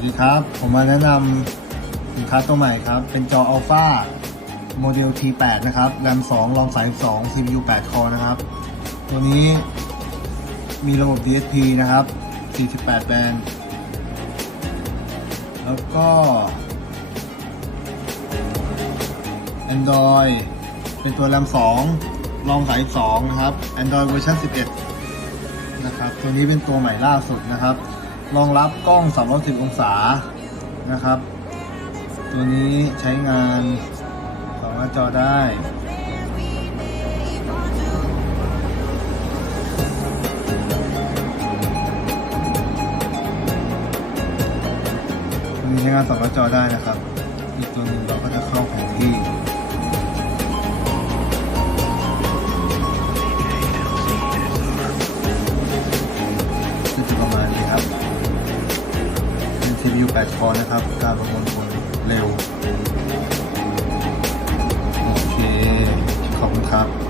สวัสดีครับ ผมมาแนะนำสินค้าตัวใหม่ครับ เป็นจอ Alpha โมเดล T8 นะครับ RAM 2รอง32 CPU 8 คอนะครับ ตัวนี้มีระบบ DSP นะครับ 48 แบนด์แล้วก็ Android เป็นตัว RAM 2รอง32 นะครับ Android เวอร์ชัน11 นะครับ ตัวนี้เป็นตัวใหม่ล่าสุดนะครับ รองรับกล้อง310องศานะครับ ตัวนี้ใช้งานสองหน้าจอได้ตัวนี้ใช้งานสองหน้าจอได้นะครับ อีกตัวหนึ่งเราก็จะเข้าแผนที่จะประมาณนี้ครับ CPU 8คอร์นะครับ การประมวลผลเร็ว โอเค ขอบคุณครับ